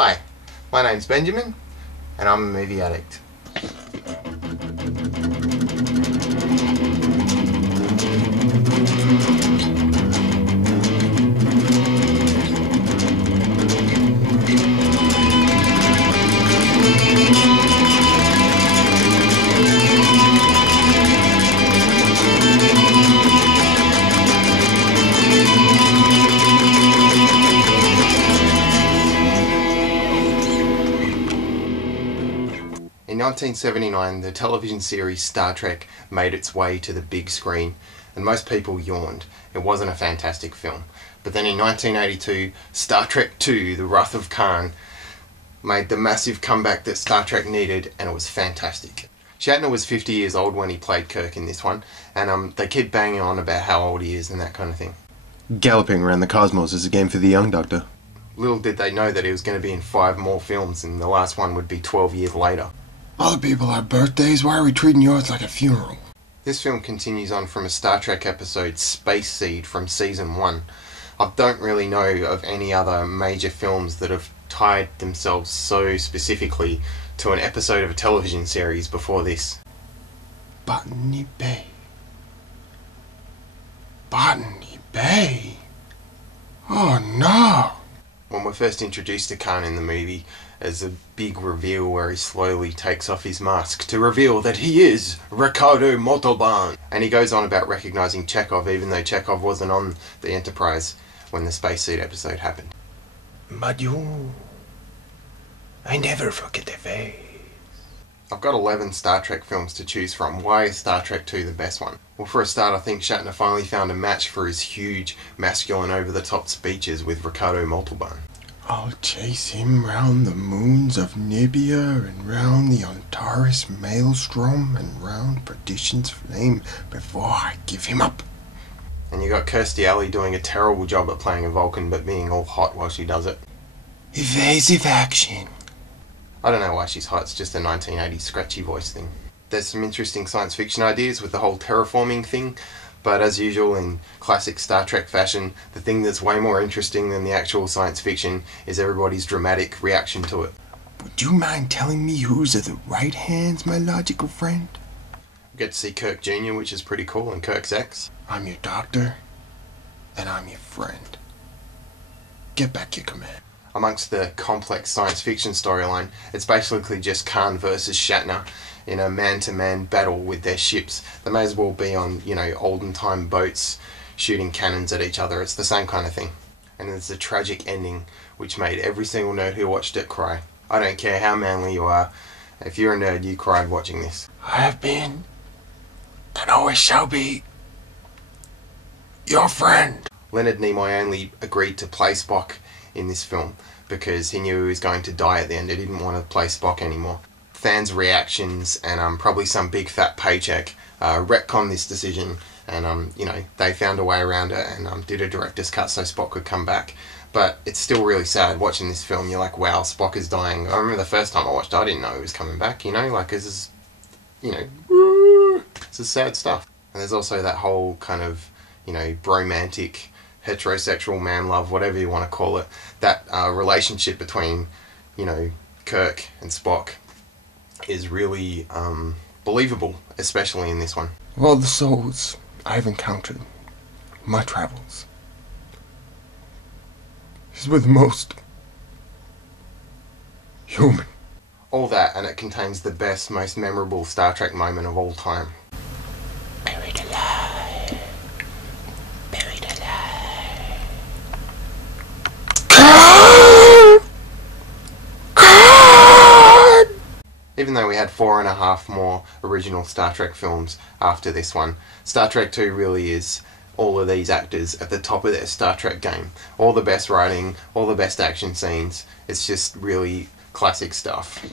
Hi, my name's Benjamin, and I'm a movie addict. In 1979, the television series Star Trek made its way to the big screen, and most people yawned. It wasn't a fantastic film. But then in 1982, Star Trek II, The Wrath of Khan, made the massive comeback that Star Trek needed, and it was fantastic. Shatner was 50 years old when he played Kirk in this one, and they keep banging on about how old he is and that kind of thing. Galloping around the cosmos is a game for the young doctor. Little did they know that he was going to be in 5 more films, and the last one would be 12 years later. Other people have birthdays, why are we treating yours like a funeral? This film continues on from a Star Trek episode, Space Seed, from Season 1. I don't really know of any other major films that have tied themselves so specifically to an episode of a television series before this. Botany Bay. Botany Bay? Oh no! When we're first introduced to Khan in the movie, there's a big reveal where he slowly takes off his mask to reveal that he is Ricardo Montalban. And he goes on about recognising Chekhov, even though Chekhov wasn't on the Enterprise when the Space Seed episode happened. Madieu, I never forget a face. I've got 11 Star Trek films to choose from. Why is Star Trek II the best one? Well, for a start, I think Shatner finally found a match for his huge, masculine, over-the-top speeches with Ricardo Montalban. I'll chase him round the moons of Nibia and round the Antares maelstrom and round perdition's flame before I give him up. And you got Kirstie Alley doing a terrible job at playing a Vulcan but being all hot while she does it. Evasive action. I don't know why she's hot, it's just a 1980s scratchy voice thing. There's some interesting science fiction ideas with the whole terraforming thing, but as usual in classic Star Trek fashion, the thing that's way more interesting than the actual science fiction is everybody's dramatic reaction to it. Would you mind telling me whose are the right hands, my logical friend? We get to see Kirk Jr., which is pretty cool, and Kirk's ex. I'm your doctor, and I'm your friend. Get back your command. Amongst the complex science fiction storyline, it's basically just Khan versus Shatner in a man-to-man battle with their ships. They may as well be on, olden time boats shooting cannons at each other. It's the same kind of thing. And there's a tragic ending which made every single nerd who watched it cry. I don't care how manly you are, if you're a nerd, you cried watching this. I have been, and always shall be, your friend. Leonard Nimoy only agreed to play Spock in this film because he knew he was going to die at the end. He didn't want to play Spock anymore. Fans' reactions and probably some big fat paycheck retconned this decision, and they found a way around it and did a director's cut so Spock could come back. But it's still really sad watching this film. You're like, wow, Spock is dying. I remember the first time I watched it, I didn't know he was coming back, this is, this is sad stuff. And there's also that whole kind of, bromantic, heterosexual man love, whatever you want to call it, that relationship between, Kirk and Spock is really believable, especially in this one. Of all the souls I've encountered in my travels, he's with the most human. All that, and it contains the best, most memorable Star Trek moment of all time. Buried alive. Buried alive. Even though we had 4.5 more original Star Trek films after this one, Star Trek II really is all of these actors at the top of their Star Trek game. All the best writing, all the best action scenes. It's just really classic stuff.